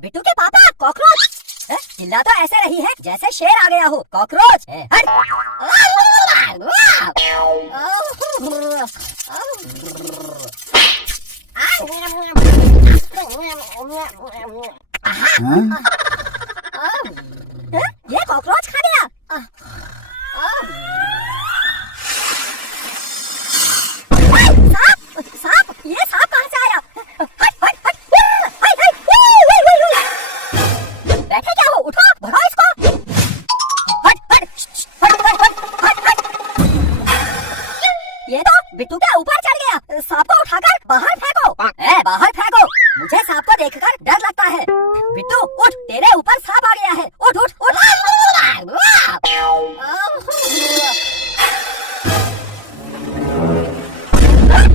बिट्टू के पापा कॉकरोच। चिल्ला तो ऐसे रही है जैसे शेर आ गया हो। कॉकरोच हट। ये कॉकरोच खा गया। सांप सांप, ये सांप कहाँ से आया? हट हट हट। बैठे क्या हो, उठो भगाओ इसको। हट हट हट हट हट हट। ये तो बिट्टू के ऊपर चढ़ गया। सांप को उठाकर बाहर फेंको। बाहर फेंको, मुझे सांप को देखकर डर लगता है। बिट्टू उठ, तेरे ऊपर सांप आ गया है। उठ उठ उठ।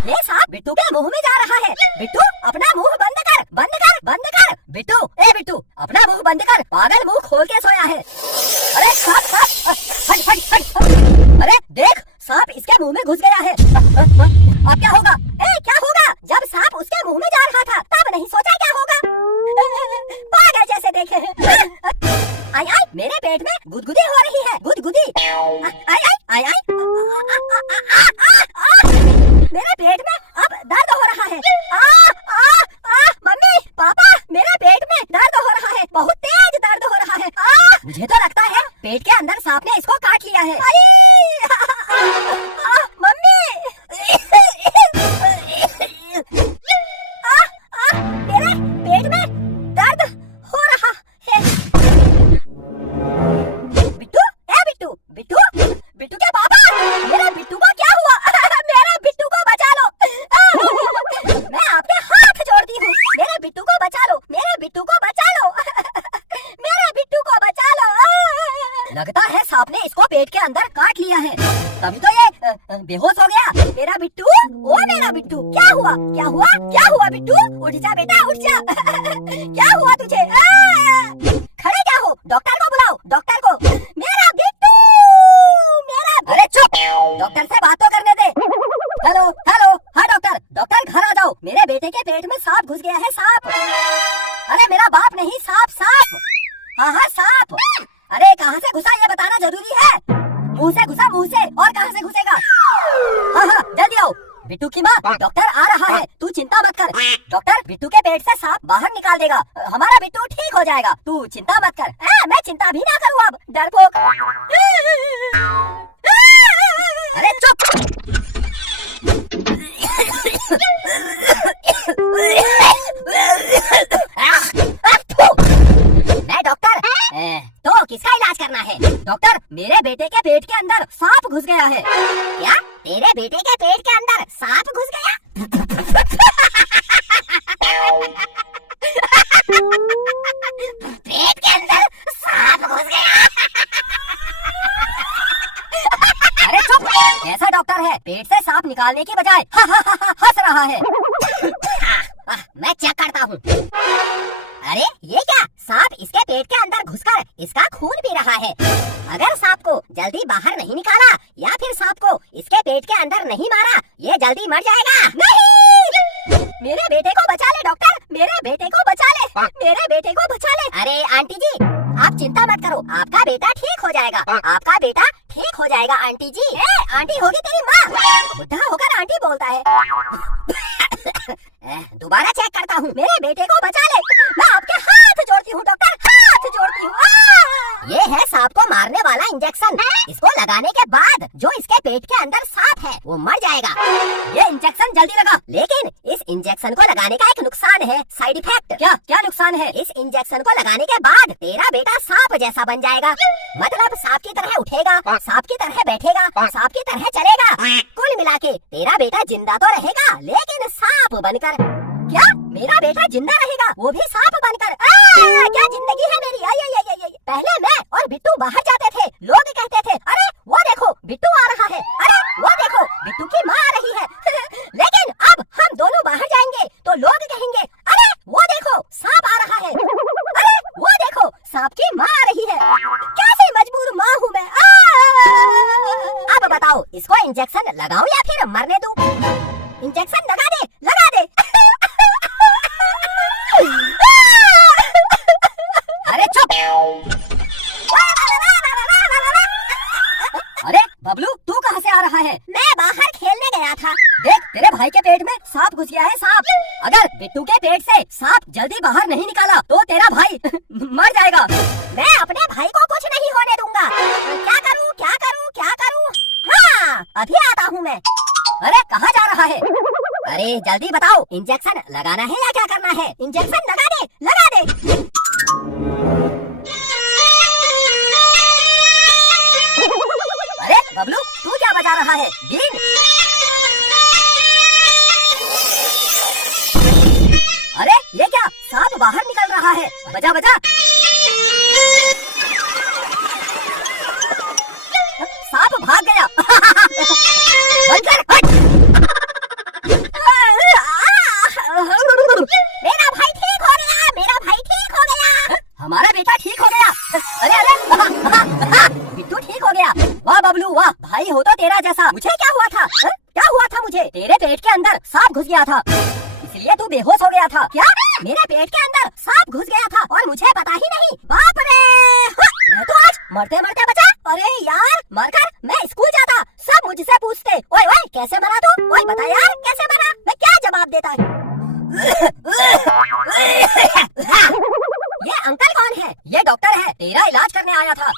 ये सांप बिट्टू के मुंह में जा रहा है। बिट्टू अपना मुंह बंद कर, बंद कर, बंद कर। बिट्टू बिट्टू अपना मुंह बंद कर, पागल मुंह खोल के सोया है। अरे सांप सांप, हट हट हट। अरे देख, सांप इसके मुंह में घुस गया है। अब क्या होगा? क्या होगा? जब सांप उसके मुंह में जा रहा था तब नहीं सोचा क्या होगा? पागल जैसे देखे। आई आई, मेरे पेट में गुदगुदी हो रही है, गुदगुदी। आई आई आई आई। मेरे पेट में अब दर्द हो रहा है। मम्मी पापा, मेरे पेट में दर्द हो रहा है, बहुत तेज दर्द हो रहा है। मुझे तो लगता है पेट के अंदर सांप ने इसको काट लिया है। मम्मी मेरे पेट में दर्द हो रहा है। बिट्टू बिट्टू बिट्टू बिट्टू के पापा, मेरे बिट्टू को क्या हुआ? मेरे बिट्टू को बचा लो। मैं आपके हाथ जोड़ती हूँ, मेरे बिट्टू को बचा लो, मेरे बिट्टू को बचा लो। मेरे बिट्टू को बचा लो। लगता है सांप ने इसको पेट के अंदर काट लिया है, तभी तो ये बेहोश हो गया। मेरा बिट्टू, ओ मेरा बिट्टू, क्या हुआ? क्या हुआ? क्या हुआ बिट्टू? उठ जा बेटा, उठ जा। क्या हुआ तुझे? खड़े क्या हो? डॉक्टर को बुलाओ, डॉक्टर को। मेरा बिट्टू, मेरा। अरे चुप, डॉक्टर से बात तो करने दे। हेलो हेलो, हाँ डॉक्टर, डॉक्टर घर आ जाओ, मेरे बेटे के पेट में सांप घुस गया है, सांप। अरे मेरा बाप नहीं, सांप सांप। हाँ हाँ सांप। अरे कहाँ से घुसा ये बताना जरूरी है। मुंह से घुसा, मुंह से, और कहाँ से घुसेगा? हाँ हाँ जल्दी आओ। बिट्टू की माँ, डॉक्टर आ रहा है, तू चिंता मत कर। डॉक्टर बिट्टू के पेट से सांप बाहर निकाल देगा, हमारा बिट्टू ठीक हो जाएगा, तू चिंता मत कर। मैं चिंता भी ना करूँ अब, डरपोक। अरे चुप। मैं डॉक्टर, तो किसका इलाज करना है? डॉक्टर, मेरे बेटे के पेट के अंदर सांप घुस गया है। क्या? तेरे बेटे के पेट के अंदर सांप घुस गया? पेट के अंदर सांप घुस गया? अरे चुप, कैसा डॉक्टर है, पेट से सांप निकालने की बजाय हंस रहा है। मैं चेक करता हूँ। अरे ये क्या, सांप इसके पेट के अंदर घुसकर इसका खून पी रहा है। अगर सांप को जल्दी बाहर नहीं निकाला या फिर सांप को इसके पेट के अंदर नहीं मारा, ये जल्दी मर जाएगा। नहीं, मेरे बेटे को बचा ले डॉक्टर, मेरे बेटे को बचा ले, मेरे बेटे को बचा ले। अरे आंटी जी, आप चिंता मत करो, आपका बेटा ठीक हो जाएगा, आपका बेटा ठीक हो जाएगा आंटी जी। आंटी होगी तेरी माँ, बुढ़ा होकर आंटी बोलता है। दोबारा चेक करता हूँ, मेरे बेटे को बचा ले, मैं आपके हाथ जोड़ती हूँ डॉक्टर, हाथ जोड़ती हूँ। ये है सांप को मारने वाला इंजेक्शन, इसको लगाने के बाद जो इसके पेट के अंदर सांप है वो मर जाएगा। ये इंजेक्शन जल्दी लगा, लेकिन इस इंजेक्शन को लगाने का एक नुकसान है, साइड इफेक्ट। क्या क्या नुकसान है? इस इंजेक्शन को लगाने के बाद तेरा बेटा सांप जैसा बन जाएगा, मतलब सांप की तरह उठेगा, सांप की तरह बैठेगा, सांप की तरह चलेगा। कुल मिला के तेरा बेटा जिंदा तो रहेगा, लेकिन सांप बनकर। क्या? मेरा बेटा जिंदा रहेगा, वो भी सांप बनकर? क्या जिंदगी है मेरी। पहले मैं और बिट्टू बाहर जाते थे, लोग कहते थे अरे वो देखो बिट्टू आ रहा है, अरे वो देखो बिट्टू की माँ आ रही है। लेकिन अब हम दोनों बाहर जाएंगे तो लोग कहेंगे अरे वो देखो सांप आ रहा है, अरे वो देखो सांप की माँ आ रही है। कैसे मजबूर माँ हूँ मैं। अब बताओ, इसको इंजेक्शन लगाऊं या फिर मरने दूं? इंजेक्शन लगा दे, लगा दे। तेरे भाई के पेट में सांप घुस गया है, सांप। अगर बिट्टू के पेट से सांप जल्दी बाहर नहीं निकाला तो तेरा भाई मर जाएगा। मैं अपने भाई को कुछ नहीं होने दूंगा। क्या करूं, क्या करूं, क्या करूं? हाँ, अभी आता हूँ मैं। अरे कहाँ जा रहा है? अरे जल्दी बताओ, इंजेक्शन लगाना है या क्या करना है? इंजेक्शन लगा दे, लगा दे। अरे बबलू, तू क्या बजा रहा है? बीन? अरे ये क्या, सांप बाहर निकल रहा है। बजा बजा। सांप भाग गया। बंद कर, हट। मेरा भाई ठीक हो गया, मेरा भाई ठीक हो गया। हमारा बेटा ठीक हो गया। अरे अरे बिट्टू ठीक हो गया। वाह बबलू वाह, भाई हो तो तेरा जैसा। मुझे क्या हुआ था? क्या हुआ था मुझे? तेरे पेट के अंदर सांप घुस गया था, इसलिए तू बेहोश हो गया था। क्या? मेरे पेट के अंदर सांप घुस गया था और मुझे पता ही नहीं। बाप रे, मैं तो आज मरते मरते बचा। अरे यार, मरकर मैं स्कूल जाता, सब मुझसे पूछते, ओए ओए कैसे मरा तू? ओए बता यार कैसे मरा? मैं क्या जवाब देता? ये अंकल कौन है? ये डॉक्टर है, तेरा इलाज करने आया था।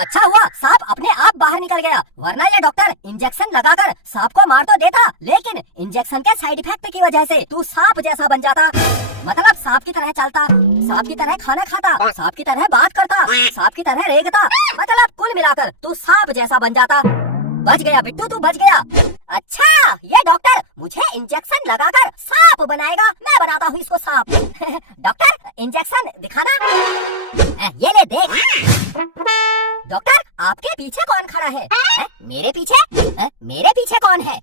अच्छा हुआ सांप अपने आप बाहर निकल गया, वरना ये डॉक्टर इंजेक्शन लगाकर सांप को मार तो देता, लेकिन इंजेक्शन के साइड इफेक्ट की वजह से तू सांप जैसा बन जाता। मतलब सांप की तरह चलता, सांप की तरह खाना खाता, सांप की तरह बात करता, सांप की तरह रेंगता। मतलब कुल मिलाकर तू सांप जैसा बन जाता। बच गया बिट्टू, तू बच गया। अच्छा, ये डॉक्टर मुझे इंजेक्शन लगाकर सांप बनाएगा। मैं बनाता हूँ इसको सांप। डॉक्टर इंजेक्शन दिखाना। ये ले देख। डॉक्टर आपके पीछे कौन खड़ा है? मेरे पीछे? मेरे पीछे कौन है?